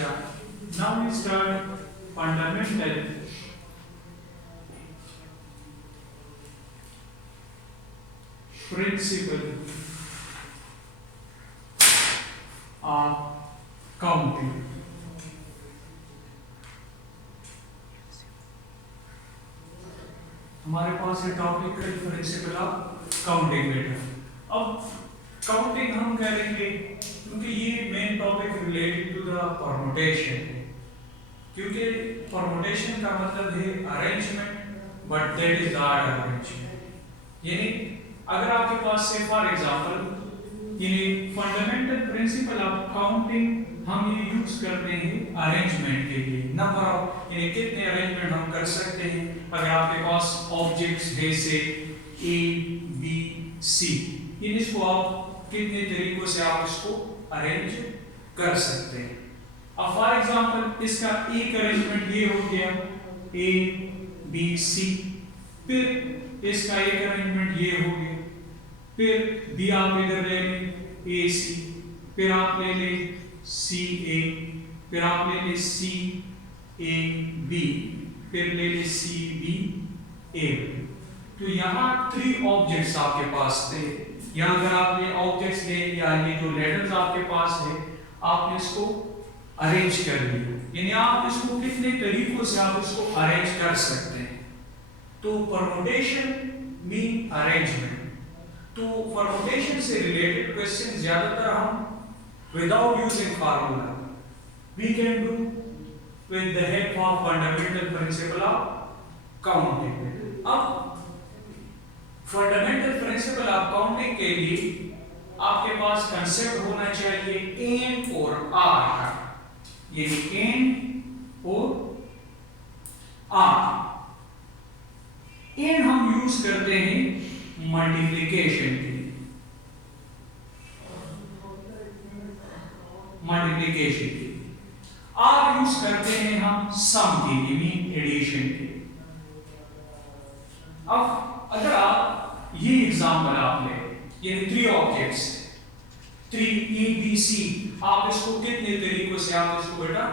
अच्छा, now we start fundamental principle of counting. हमारे पास है topic principle of counting method. अब काउंटिंग हम करेंगे क्योंकि ये main topic related to the permutation, क्योंकि परमुटेशन का मतलब है arrangement, but that is not arrangement. यानी अगर आपके पास से फॉर एग्जांपल यानी फंडामेंटल प्रिंसिपल ऑफ काउंटिंग हम ये यूज करते हैं अरेंजमेंट के लिए, नंबर ऑफ यानी कितने अरेंजमेंट हम कर सकते हैं। अगर आपके पास ऑब्जेक्ट्स है से ए बी सी, इन इसको आप कितने तरीकों से आप इसको अरेंज कर सकते हैं। अब फॉर एग्जांपल इसका एक अरेंजमेंट ये हो गया ए बी सी, फिर इसका एक अरेंजमेंट ये हो गया, फिर बी आप इधर ले लें ए सी, फिर आप ले लें सी ए, फिर आप ले लें सी ए बी, फिर ले लें सी बी ए। तो यहाँ 3 ऑब्जेक्ट्स आपके पास थे। यहाँ अगर आपने ऑब्जेक्ट्स ले या ये जो लेटर्स आपके पास है आपने इसको अरेंज कर लिया, यानी आप इसको कितने तरीकों से आप इसको अरेंज कर सकते हैं। तो परमुटेशन मीन अरेंजमेंट। तो परमुटेशन से रिलेटेड क्वेश्चन ज्यादातर हम without using formula we can do with the help of fundamental principle of counting. अब फंडामेंटल प्रिंसिपल ऑफ काउंटिंग के लिए आपके पास कंसेप्ट होना चाहिए एन और आर का, यानी एन और आर। एन हम यूज करते हैं मल्टीप्लिकेशन के लिए, मल्टीप्लिकेशन के लिए। आर यूज करते हैं हम सम के लिए, मीन एडिशन के लिए। अब अगर आप ये एग्जांपल आप ले, यानी 3 ऑब्जेक्ट्स 3 ए बी सी, आप इसको कितने तरीकों से आप इसको बेटा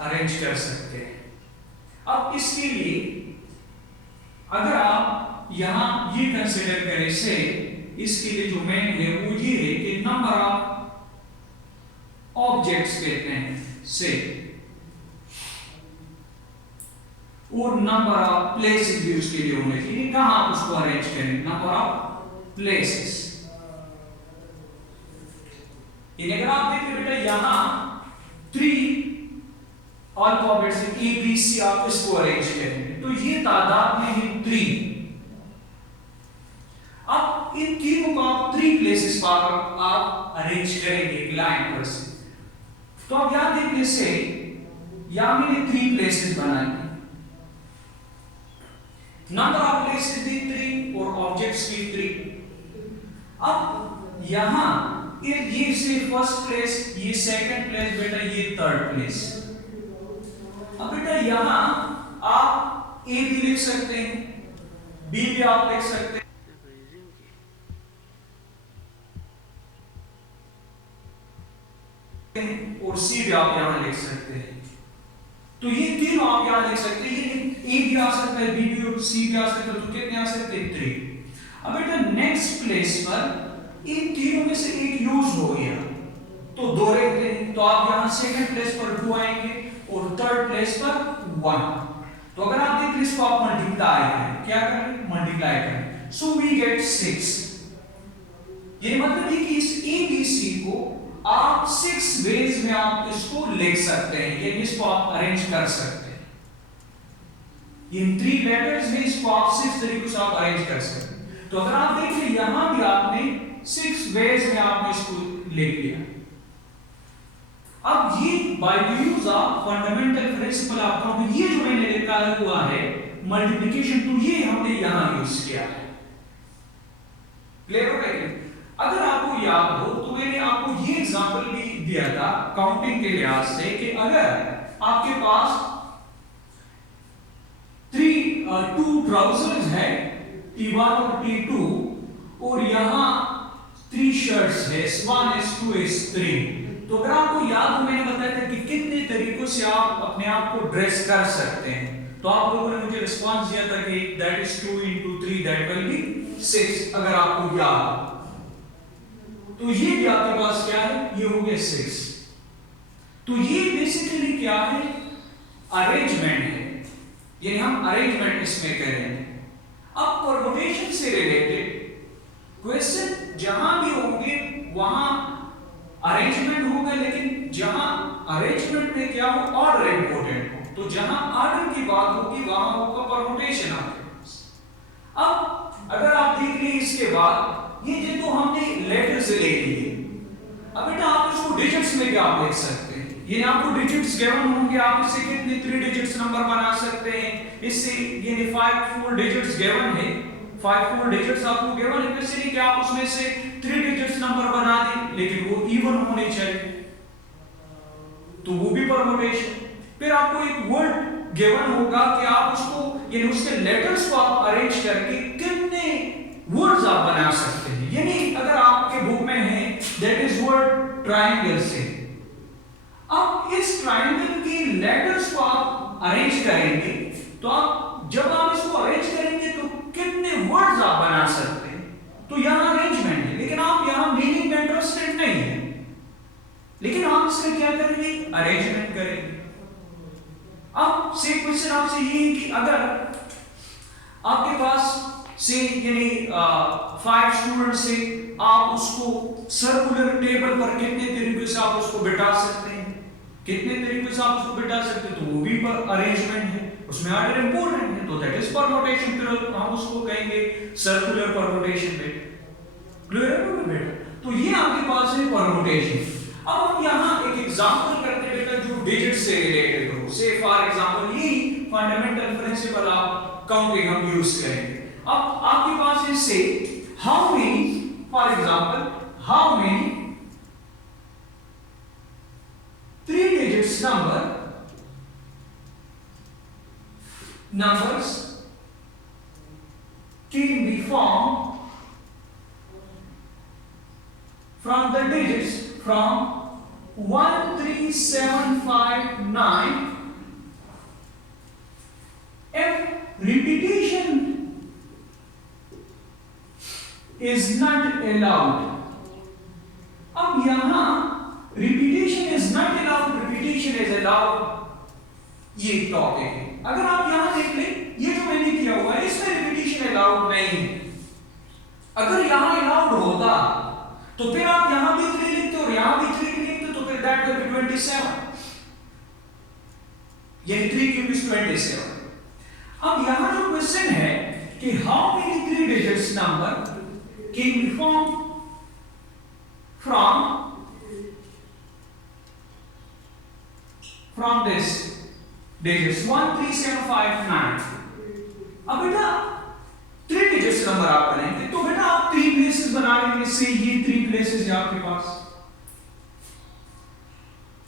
अरेंज कर सकते हैं। अब इसके लिए अगर आप यहां ये कंसीडर करें से, इसके लिए जो मेन है वो ये है कि नंबर ऑफ ऑब्जेक्ट्स कहते हैं से, और नंबर ऑफ प्लेसेस भी उसके लिए होने चाहिए। कहां आप उसको अरेंज करें, नंबर ऑफ प्लेसेस। अगर आप देखिए बेटा यहां 3 अल्फाबेट्स ए बी सी आप इसको अरेंज करेंगे तो ये तादाद में है 3। अब इन तीनों को आप 3 प्लेसेस पर आप अरेंज करेंगे एक लाइन पर से। तो अब यहां देखने से यहां मैंने 3 प्लेसेस बनाए, नंबर ऑफ प्लेसेस भी 3 और ऑब्जेक्ट्स भी 3। अब यहां ये से फर्स्ट प्लेस, ये सेकंड प्लेस बेटा, ये थर्ड प्लेस। अब बेटा यहां आप ए भी लिख सकते हैं, बी भी आप लिख सकते हैं, और सी भी आप यहां लिख सकते हैं। तो ये तीनों आप यहां लिख सकते हैं, ये ए भी आ सकता है, बी भी और सी भी आ सकता है। तो कितने आ सकते हैं 3। अब बेटा नेक्स्ट प्लेस पर इन तीनों में से एक यूज हो गया तो 2 रहते हैं, तो आप यहां सेकंड प्लेस पर 2 आएंगे और थर्ड प्लेस पर 1। तो अगर आप देखें इसको आप मल्टीप्लाई करें, क्या करें, मल्टीप्लाई करें, सो वी गेट 6। ये मतलब है कि इस ए बी सी को आप 6 वेज में आप इसको लिख सकते हैं, ये इसको आप अरेंज कर सकते हैं। इन 3 लेटर्स में इसको आप 6 तरीकों से आप अरेंज कर सकते हैं। तो अगर आप देखें यहां भी आपने 6 वेज में आपने इसको लिख लिया। अब ये by the use of fundamental principle of counting, ये जो मैंने लिखा हुआ है मल्टीप्लिकेशन, तो ये हमने यहां यूज किया है। क्लियर हो गया? अगर आपको याद हो तो मैंने आपको ये एग्जांपल भी दिया था काउंटिंग के लिहाज से कि अगर आपके पास 2 ट्राउजर्स है T1 और T2 और यहां 3 शर्ट्स है, 1 is 2 is 3, तो अगर आपको याद हो, मैंने बताया था कि कितने तरीकों से आप अपने आप को ड्रेस कर सकते हैं, तो आप लोगों ने मुझे रिस्पांस दिया था कि that is 2 into 3 that will be 6, अगर आपको याद हो। तो ये भी आपके पास क्या है, ये हो गया 6। तो ये बेसिकली क्या है, अरेंजमेंट है, यानी हम अरेंजमेंट इसमें कर रहे हैं। अब परमुटेशन से रिलेटेड क्वेश्चन जहां भी होंगे वहां अरेंजमेंट होगा, लेकिन जहां अरेंजमेंट में क्या हो, ऑर्डर इंपॉर्टेंट हो, तो जहां ऑर्डर की बात होगी वहां होगा परमुटेशन आपके पास। अब अगर आप देख लीजिए इसके बाद ये जो हमने लेटर्स ले लिए, अब बेटा आप इसको डिजिट्स में क्या आप लिख सकते हैं, ये आपको डिजिट्स गिवन होंगे, आप इससे कितने 3 डिजिट्स नंबर बना सकते हैं, इससे ये 5 4 डिजिट्स गिवन है, 5 4 डिजिट्स आपको गिवन है, इसलिए कि आप उसमें से 3 डिजिट्स नंबर बना दें, लेकिन वो इवन होने चाहिए, तो वो भी परमुटेशन। फिर आपको एक वर्ड गिवन होगा कि आप उसको यानी उसके लेटर्स को आप अरेंज करके कितने वर्ड्स आप बना सकते हैं, यानी अगर आपके बुक में है दैट इज वर्ड ट्रायंगल से, अब इस ट्रायंगल के लेटर्स को आप अरेंज करेंगे, तो आप जब आप इसको अरेंज करेंगे तो कितने वर्ड्स आप बना सकते हैं, तो यहां अरेंजमेंट है, लेकिन आप यहां मीनिंग में इंटरेस्टेड नहीं है, लेकिन आप इसमें क्या करेंगे, अरेंजमेंट करेंगे। अब से क्वेश्चन आपसे ये है कि अगर आपके पास से यानी 5 स्टूडेंट्स से आप उसको सर्कुलर टेबल पर कितने तरीके से आप उसको बिठा सकते हैं, कितने तरीके से आप उसको बिठा सकते हैं, तो वो भी अरेंजमेंट है, उसमें ऑर्डर इंपॉर्टेंट है, तो दैट इज परमुटेशन। फिर हम उसको कहेंगे सर्कुलर परमुटेशन पे, क्लियर है बेटा? तो ये आपके पास है परमुटेशन। अब हम यहाँ एक एग्जांपल करते हैं बेटा जो डिजिट से रिलेटेड हो, से फॉर एग्जांपल ये फंडामेंटल प्रिंसिपल आप काउंटिंग हम यूज करेंगे। अब आपके पास है से how many, for example how many 3 digits numbers can be formed from the digits from 1 3 7 5 9 if repetition is not allowed। अब यहां repetition is not allowed, repetition is allowed, ये टॉपिक है। अगर आप यहां देख लें, ये जो मैंने किया हुआ है इसमें repetition allowed नहीं है। अगर यहां allowed होता तो फिर आप यहां भी 3 लिखते और यहां भी 3 लिखते, तो फिर that will be 27, यानी 3 cube is 27। अब यहां जो क्वेश्चन है कि how many 3 digits number can be formed from this digits 1 3 7 5 9। अब बेटा 3 digits नंबर आप बनाएंगे, तो बेटा आप 3 प्लेसेस बना लेंगे, से ये 3 प्लेसेस है आपके पास।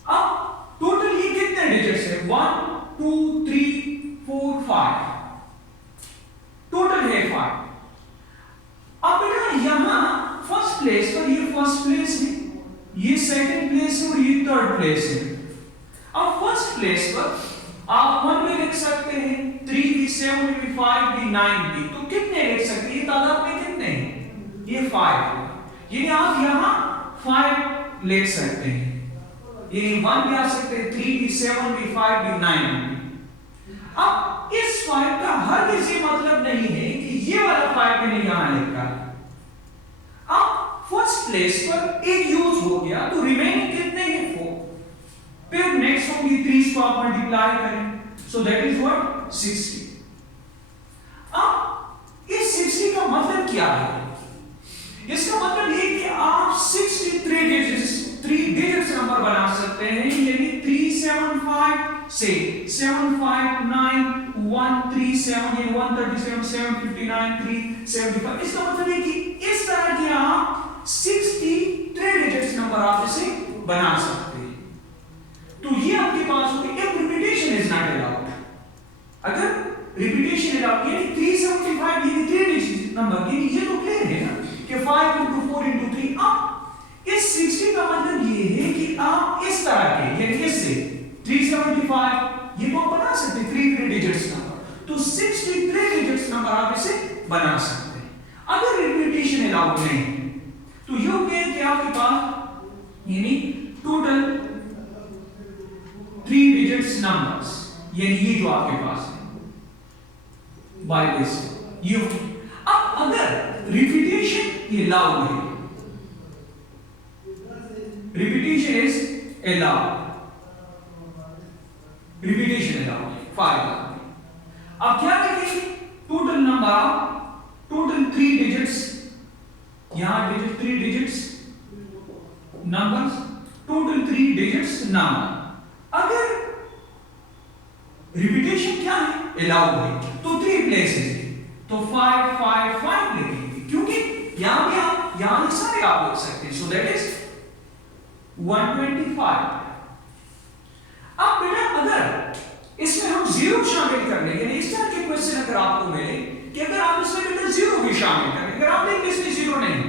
अब टोटल ये कितने डिजिट्स है, 1 2 3 4 5, टोटल है 5। अब बेटा यहां फर्स्ट प्लेस पर ये फर्स्ट प्लेस है, ये सेकंड प्लेस है और ये थर्ड प्लेस है। अब फर्स्ट प्लेस पर आप 1 भी लिख सकते हैं, 3 भी 7 भी 5 भी 9 भी, तो कितने लिख सकते हैं, ये तादाद में कितने हैं, ये 5, यानी आप यहां 5 लिख सकते हैं, यानी 1 भी आ सकते हैं, 3 भी 7 भी 5 भी 9 भी। अब इस 5 का हर किसी मतलब नहीं है कि ये वाला 5 मैंने यहां लिखा। अब फर्स्ट प्लेस पर एक यूज हो गया, तो रिमेनिंग कितने हैं, 4। फिर नेक्स्ट होंगी 3 को आप मल्टीप्लाई करें, सो दैट इज व्हाट 60। अब इस 60 का मतलब क्या है, इसका मतलब ये कि आप 63 डिजिट्स नंबर बना सकते हैं, यानी 375 से 759 137 यानी 137 759 375। इसका मतलब है कि इस तरह के आप 63 डिजिट्स नंबर आप इसे बना सकते हैं। तो ये आपके पास हो गया, if repetition is not allowed, अगर repetition allowed यानी 375 यानी 3 डिजिट नंबर, यानी ये तो क्लियर है ना कि 5 into 4 into 3। अब इस 60 का मतलब ये है कि आप इस तरह के यानी इससे 375 ये तो आप बना सकते हैं 3 डिजिट्स नंबर, तो 63 डिजिट्स नंबर आप इसे बना सकते हैं। अगर रिपीटेशन अलाउड नहीं तो यू क्या है कि आपके पास यानी टोटल 3 डिजिट्स नंबर्स यानी ये जो आपके पास है बाय दिस यू। अब अगर रिपीटेशन अलाउड है, repetition is allowed, repetition allowed 5। अब क्या करेंगे, टोटल नंबर टोटल 3 डिजिट्स, यहां digit 3 digits numbers, total 3 digits number. अगर रिपीटेशन क्या है अलाउड है तो 3 प्लेसेस है, तो 5 5 5 लिखेंगे, क्योंकि यहां भी आप यहां सारे आप लिख सकते हैं, सो दैट इज 125। अब बेटा अगर इसमें हम जीरो शामिल कर लें, यानी इस तरह के क्वेश्चन अगर आपको मिले कि अगर आप इसमें बेटा जीरो भी शामिल करें, अगर आप देखें इसमें जीरो नहीं,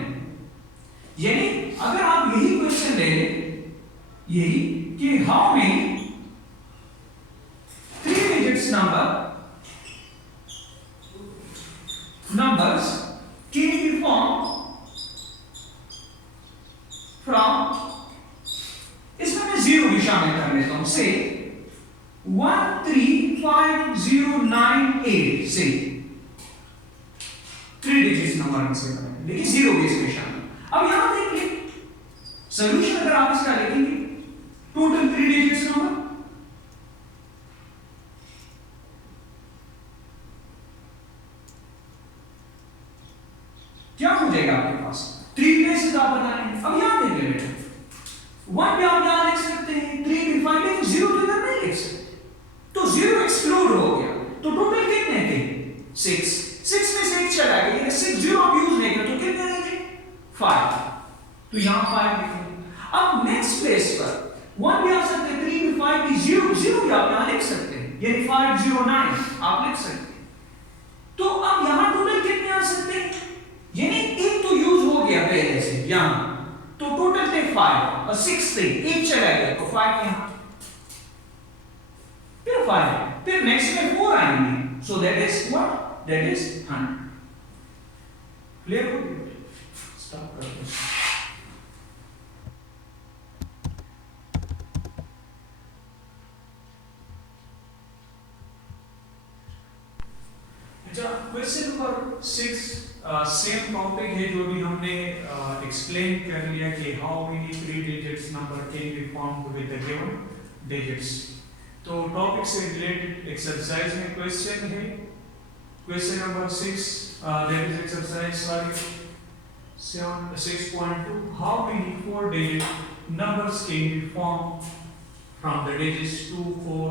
यानी अगर आप यही क्वेश्चन ले लें यही कि how many 3 digits numbers can be formed from, इसमें मैं जीरो भी शामिल कर लेता हूं, से 13509 से 3 डिजिट्स नंबर से बने, लेकिन जीरो भी इसमें शामिल। अब यहां देखिए सॉल्यूशन अगर आप इसका लिखेंगे टोटल 3 डिजिट्स नंबर, क्या हो जाएगा आपके पास 3 प्लेसेस आप बनाएंगे। अब यहां देख ले बेटा 1 भी आप यहां लिख सकते हैं, 3 भी 5, लेकिन 0 तो इधर नहीं लिख सकते, तो 0 एक्सक्लूड हो गया, तो टोटल कितने थे 6 में से 1 चला गया, 6 0 आप यूज नहीं करते तो कितने रहेंगे 5, तो यहां 5 लिखेंगे। अब नेक्स्ट प्लेस पर 1 भी आ सकते हैं, 3 भी 5 भी 0 भी आप यहां लिख सकते हैं, यानी 509 आप लिख सकते हैं। तो अब यहां टोटल कितने आ सकते हैं, यानी एक तो यूज हो गया पहले से यहां, तो टोटल थे 5 और 6 थे, एक चला गया तो 5 यहां, फिर 5, फिर नेक्स्ट में 4 आएंगे, सो that is what, that is 100। Clear हो गया, स्टॉप कर दो। अच्छा क्वेश्चन नंबर 6 सेम टॉपिक है जो भी हमने एक्सप्लेन कर लिया कि how many 3 digits number can be formed with the given digits. तो टॉपिक से रिलेटेड एक्सरसाइज में क्वेश्चन है, question number 6 that is exercise 6.2, how many 4 digit numbers can be formed from the digits 2 4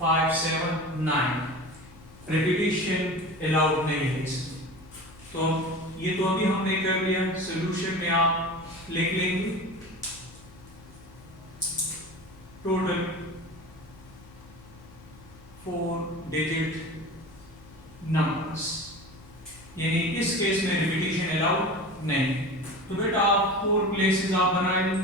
5 7 9। Repetition allowed नहीं है इसमें, तो ये तो अभी हमने कर लिया, सॉल्यूशन में आप लिख लेंगे टोटल 4 डिजिट नंबर्स, यानी इस केस में रिपीटेशन अलाउड नहीं। तो बेटा आप 4 प्लेसेस आप बनाएंगे,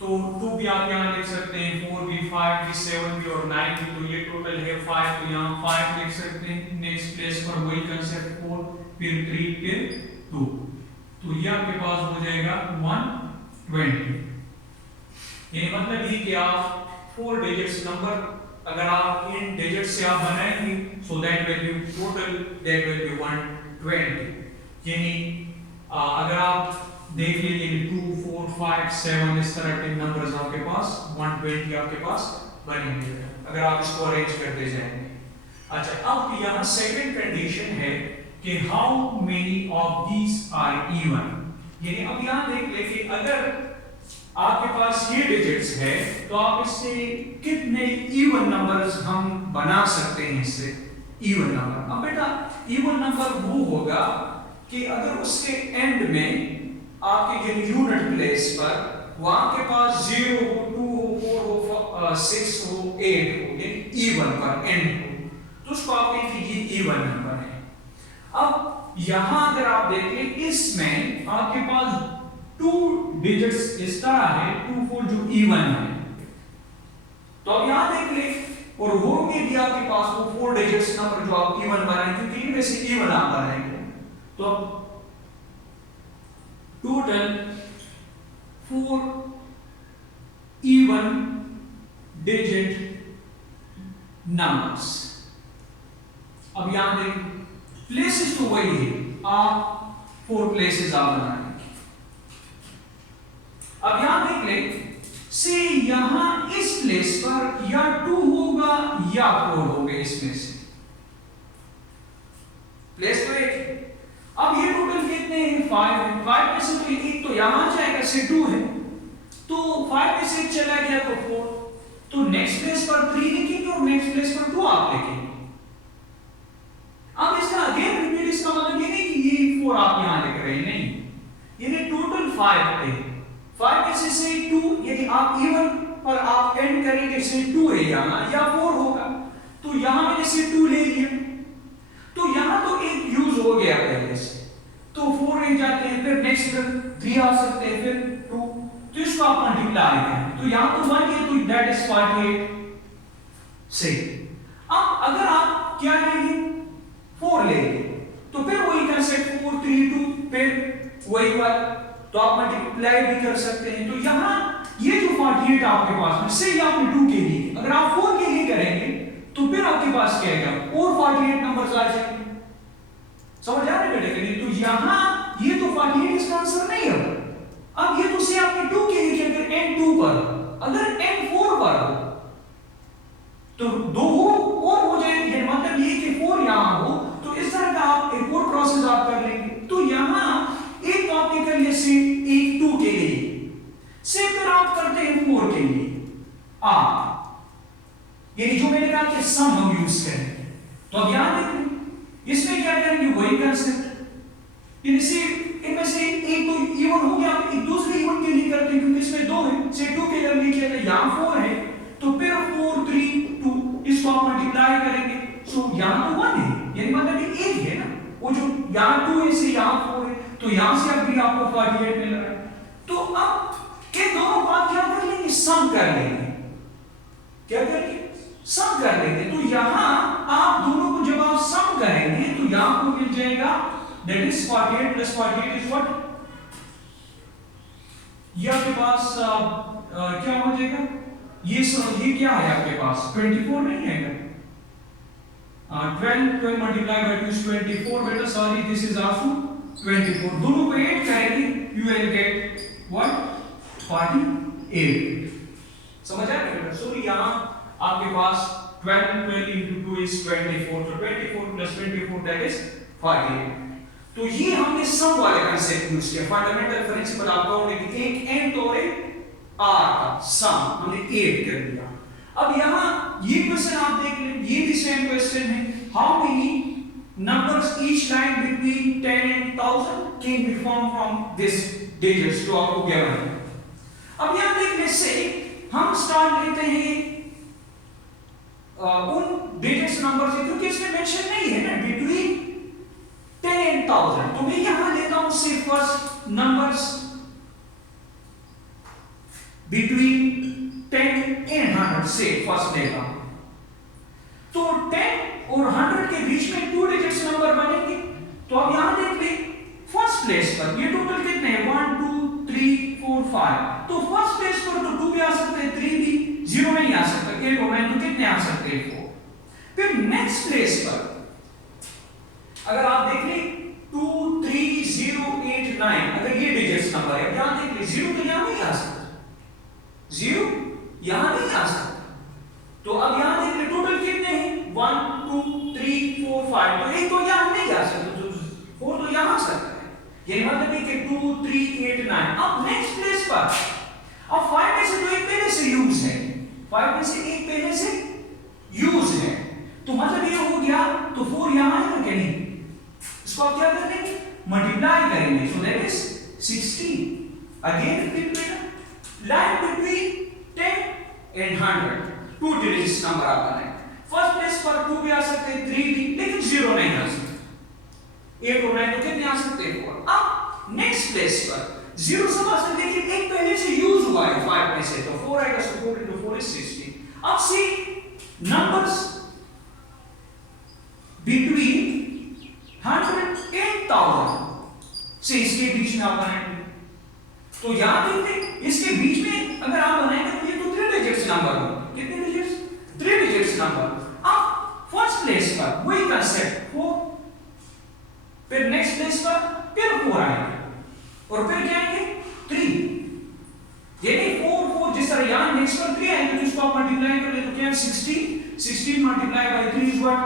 तो 2 भी आप यहाँ लिख सकते हैं, 4 भी 5 भी 7 भी और 9 भी, तो ये टोटल है 5, तो यहाँ 5 लिख सकते हैं। नेक्स्ट प्लेस पर वही कंसेप्ट 4 फिर 3 फिर 2, तो ये आपके पास हो जाएगा 120। ये मतलब ये कि आप 4 डिजिट्स नंबर अगर आप इन डिजिट से आप बनाएंगे, so that will be total, that will be 120। यानी अगर आप देख लीजिए 2 4 5 7 इस तरह के नंबर्स आपके पास 120 आपके पास बनेंगे अगर आप इसको अरेंज करते जाएंगे। अच्छा अब यहाँ सेकंड कंडीशन है कि how many of these are even, यानी अब यहाँ देख ले कि अगर आपके पास ये डिजिट्स है तो आप इससे कितने इवन नंबर्स हम बना सकते हैं इससे इवन नंबर। अब बेटा इवन नंबर वो होगा कि अगर उसके एंड में आपके यूनिट प्लेस पर वो आपके पास 0 हो 2 हो 4 हो 6 हो 8 हो, यानी इवन पर एंड हो, तो उसको आप कहेंगे ये इवन नंबर है। अब यहां अगर आप देखें इसमें आपके पास टू डिजिट्स इस तरह है 2 4 जो इवन है। तो अब यहां देख ले और होंगे भी आपके पास वो 4 डिजिट्स नंबर जो आप इवन बनाएंगे क्योंकि इनमें से इवन आप बनाएंगे। तो अब टोटल 4 इवन डिजिट नंबर्स। अब यहां देख प्लेसेस तो वही है, आप 4 प्लेसेस आप बनाएंगे। अब यहां देख ले से यहां इस प्लेस पर या 2 होगा या 4 होगा, इसमें से प्लेस तो एक। अब ये टोटल कितने हैं 5 है। 5 में से तो एक तो यहां जाएगा से 2 है, तो 5 में से एक चला गया तो 4, तो नेक्स्ट प्लेस पर 3 लिखेंगे और नेक्स्ट प्लेस पर 2 आप लिखेंगे। अब इसका अगेन रिपीट, इसका मतलब ये नहीं कि ये 4 आप यहां लिख रहे हैं, नहीं, ये टोटल 5 है। 5 में से 2 यदि आप इवन पर आप एंड करेंगे से 2 है यहां या 4 होगा, तो यहां मैंने से 2 ले लिया, तो यहां तो एक यूज हो गया पहले से, तो 4 रह जाते हैं, फिर नेक्स्ट पर 3 आ सकते हैं, फिर 2, तो इसको आप मल्टीप्लाई करें तो यहां तो 1 है, तो दैट इज 48 से। अब अगर आप क्या लेंगे 4 लेंगे, तो फिर वही कंसेप्ट 4 3 2 फिर वही बात, तो आप मल्टीप्लाई भी कर सकते हैं। तो यहां ये जो 48 आपके पास में से आपने 2 के लिए, अगर आप 4 के लिए करेंगे तो फिर आपके पास क्या आएगा और 48 नंबर्स आ जाएंगे। समझ आ रहे बेटे के लिए? तो यहां ये तो 48 इसका आंसर नहीं है। अब ये तो से आपने 2 के लिए अगर n2 पर, अगर n4 पर हो तो 2 और हो जाए, ये मतलब ये कि 4 यहां हो, तो इस तरह का आप एक और प्रोसेस आप कर लेंगे। तो यहां एक तो आपने कर लिया से एक 2 के लिए, से फिर आप करते हैं 4 के लिए आप, यानी जो मैंने कहा कि सम हम यूज करेंगे। तो अब यहां देखें इसमें क्या करेंगे वही कंसेप्ट, यानी से इनमें से एक तो इवन हो गया, एक दूसरे इवन के लिए करते हैं क्योंकि इसमें 2 है, से 2 के लिए किया था, यहां 4 है, तो फिर 4 3 2 इसको आप मल्टीप्लाई करेंगे, सो यहां तो 1 है, यानी मतलब ये 1 है ना, वो जो यहां 2 है से यहां 4 है, तो यहां से अभी आपको 48 मिल रहा है। तो अब के दोनों बात क्या कर लेंगे सम कर लेंगे, क्या करेंगे सम कर लेंगे। तो यहां आप दोनों को जब आप सम करेंगे तो यहां को मिल जाएगा that is 48 plus 48 is what, ये आपके पास क्या हो जाएगा, ये क्या है आपके पास 24 नहीं है, 12 मल्टीप्लाई बाय 2 इज 24 बेटा, सॉरी दिस इज आल्सो 24, दोनों को ऐड करेंगे यू विल गेट व्हाट 48। समझ आया बेटा? सो यहां आपके पास 12 into 2 is 24, तो 24 plus 24 that is 48। तो ये हमने सम वाले कंसेप्ट यूज किया, फंडामेंटल प्रिंसिपल आपका होने की एक n और एक r का सम हमने 8 कर दिया। अब यहां ये क्वेश्चन आप देख लें, ये भी सेम क्वेश्चन है, how many numbers each line between 10 and 1000 can be formed from this digits जो आपको गिवन है। अब यहां देखने से हम स्टार्ट लेते हैं उन डिजिट्स नंबर से, क्योंकि इसमें मेंशन नहीं है ना बिटवीन 10 and 1000, तो मैं यहां लेता हूं से फर्स्ट नंबर्स बिटवीन 10 and 100 से फर्स्ट लेता हूं, तो 10 और 100 के बीच में 2 डिजिट्स नंबर बनेंगे। तो अब यहां देख ले फर्स्ट प्लेस पर ये टोटल कितने हैं 1 2 3 4 5, तो फर्स्ट प्लेस पर तो 2 भी आ सकते हैं, 3 भी, 0 नहीं आ सकता, 8 और 9 तो कितने आ सकते हैं 4। फिर नेक्स्ट प्लेस पर अगर आप देख ले 2 3 0 8 9, अगर ये डिजिट्स नंबर है, यहां देख ले 0 तो यहां नहीं आ सकता, 0 यहां नहीं आ सकता, तो अब यहां देख ले टोटल कितने हैं 1 2 3 4 5, तो एक तो यहां नहीं आ सकता, तो 4 तो यहां आ सकता है, ये मतलब है कि 2 3 8 9। अब नेक्स्ट प्लेस पर अब 5 में से तो एक पहले से यूज है, 5 में से एक पहले से यूज है, तो मतलब ये हो गया, तो 4 यहां है ना कि नहीं, इसको आप क्या करेंगे मल्टीप्लाई करेंगे, so that is 16। Again repeat बेटा, line between 10 and 100 2 digits number आप बनाएंगे, फर्स्ट प्लेस पर 2 भी आ सकते हैं, 3 भी, लेकिन 0 नहीं आ सकते, 8 और 9 तो कितने आ सकते हैं 4। अब नेक्स्ट प्लेस पर जीरो समा से देखिए एक पहले से यूज हुआ है 5 में से, तो 4 आएगा, सो 4 into 4 is 60. अब सी नंबर्स बिटवीन 100 and 1000 से इसके बीच में आप बनाएंगे, तो याद रखिए इसके बीच में अगर आप बनाएंगे तो ये तो 3 डिजिट्स नंबर हो, कितने डिजिट्स, 3 डिजिट्स नंबर। अब फर्स्ट प्लेस पर वही कंसेप्ट 4, फिर नेक्स्ट प्लेस पर फिर 4 आएंगे और फिर क्या आएंगे 3, यानी 4 4 जिस तरह यहां नेक्स्ट पर 3 आएंगे तो इसको आप मल्टीप्लाई कर ले तो क्या 16 multiply by 3 is what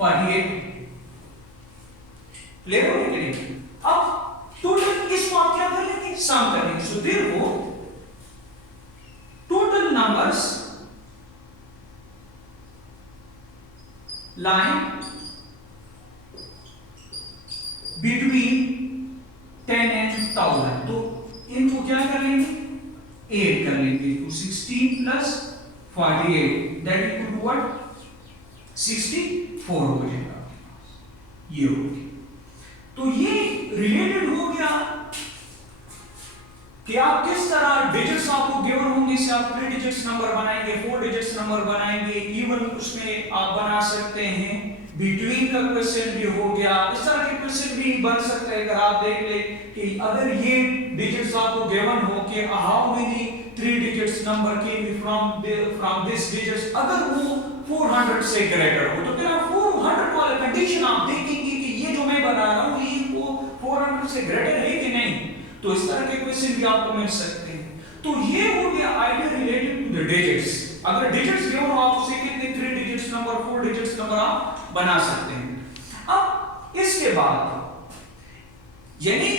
48। Clear हो गया कि अब टोटल इसको आप क्या कर लेंगे, सम कर लेंगे। So therefore total numbers lying between 10 and 1000, तो इनको क्या कर लेंगे 8 कर लेंगे, तो 16 plus 48 that equal to what 64 हो जाएगा, ये हो गया। तो ये रिलेटेड हो गया कि आप किस तरह डिजिट्स आपको गिवन होंगे, इससे आप 3 डिजिट्स नंबर बनाएंगे, 4 डिजिट्स नंबर बनाएंगे, इवन उसमें आप बना सकते हैं बिटवीन का क्वेश्चन भी हो गया, इस तरह के क्वेश्चन भी बन सकते हैं। अगर आप देख ले कि अगर ये डिजिट्स आपको गिवन हो कि how many 3 digits number came from this digits, अगर वो 400 से ग्रेटर हो तो फिर आप 400 वाला कंडीशन आप देखेंगे कि ये जो मैं बना रहा हूं ये वो 400 से ग्रेटर है कि नहीं, तो इस तरह के क्वेश्चन भी आपको मिल सकते हैं। तो ये हो गया idea related to the digits. अगर डिजिट्स गिवन हो आप उसे कितने 3 डिजिट्स नंबर 4 डिजिट्स नंबर आप बना सकते हैं। अब इसके बाद यानी